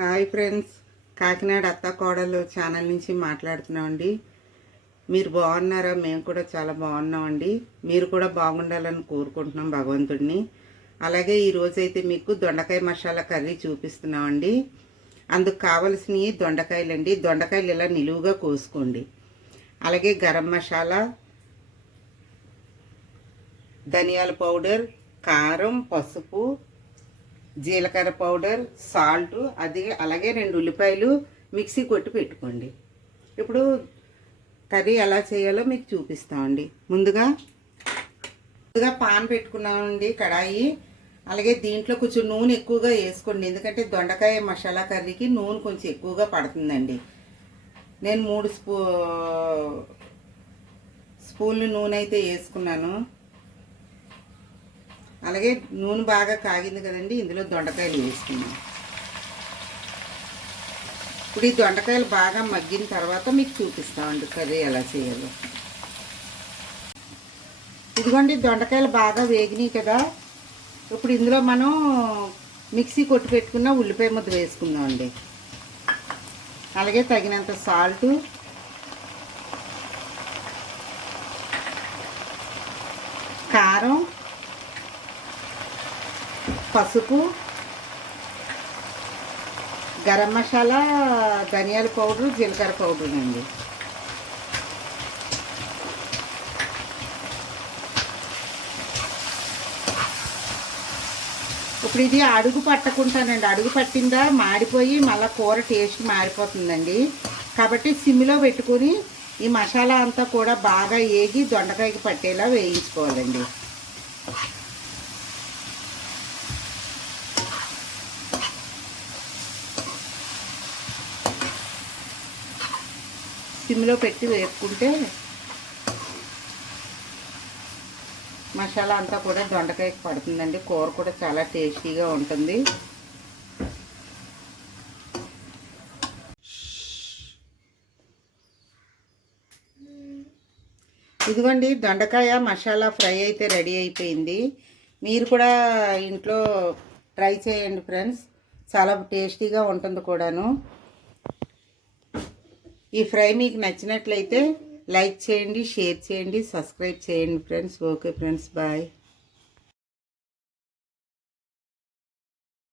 Hi friends, Kakinada అత్త కోడలు channel నుంచి మాట్లాడుతున్నామండి. మీరు బాగున్నారా? మేము కూడా చాలా బాగున్నామండి. మీరు కూడా బాగుండాలని కోరుకుంటున్నాం భగవంతుడిని. అలాగే ఈరోజైతే మీకు దొండకాయ మసాలా కర్రీ చూపిస్తున్నామండి. అందుకు కావలసినవి దొండకాయలండి. దొండకాయలు ఇలా నిలువుగా కోసుకోండి. అలాగే గరం మసాలా, ధనియాల పౌడర్, కారం, పసుపు, జీలకర్ర పౌడర్, సాల్ట్, అలాగే 2 ఉల్లిపాయలు మిక్సీ కొట్టి పెట్టుకోండి. ఇప్పుడు కర్రీ ఎలా చేయాలో మీకు చూపిస్తామండి. ముందుగా పాన్ పెట్టుకున్నామండి, కడాయి. అలాగే దీంట్లో కొంచెం నూనె ఎక్కువగా వేసుకోండి, ఎందుకంటే దొండకాయ మసాలా కర్రీకి నూనె కొంచెం ఎక్కువగా పడుతుందండి. నేను 3 స్పూన్లు నూనె అయితే వేసుకున్నాను. అలాగే నూనె బాగా కాగింది కదండి, ఇందులో దొండకాయలు వేసుకున్నాం. ఇప్పుడు ఈ దొండకాయలు బాగా మగ్గిన తర్వాత మీకు చూపిస్తామండి కర్రీ ఎలా చేయాలో. ఇదిగోండి, దొండకాయలు బాగా వేగినాయి కదా. ఇప్పుడు ఇందులో మనం మిక్సీ కొట్టి పెట్టుకున్న ఉల్లిపాయ ముద్ద వేసుకుందామండి. అలాగే తగినంత సాల్టు, కారం, పసుపు, గరం మసాలా, ధనియాల పౌడరు, జీలకర్ర పౌడర్ అండి. ఇప్పుడు ఇది అడుగు పట్టకుంటానండి. అడుగు పట్టిందా మాడిపోయి మళ్ళీ కూర టేస్ట్ మారిపోతుందండి. కాబట్టి సిమ్లో పెట్టుకొని ఈ మసాలా అంతా కూడా బాగా వేగి దొండకాయకి పట్టేలా వేయించుకోవాలండి. సిమ్లో పెట్టి వేసుకుంటే మసాలా అంతా కూడా దొండకాయకి పడుతుందండి. కూర కూడా చాలా టేస్టీగా ఉంటుంది. ఇదిగోండి, దొండకాయ మసాలా ఫ్రై అయితే రెడీ అయిపోయింది. మీరు కూడా ఇంట్లో ట్రై చేయండి ఫ్రెండ్స్, చాలా టేస్టీగా ఉంటుంది కూడాను. ఈ ఫ్రై మీకు నచ్చినట్లయితే లైక్ చేయండి, షేర్ చేయండి, సబ్స్క్రైబ్ చేయండి ఫ్రెండ్స్. Okay friends, bye.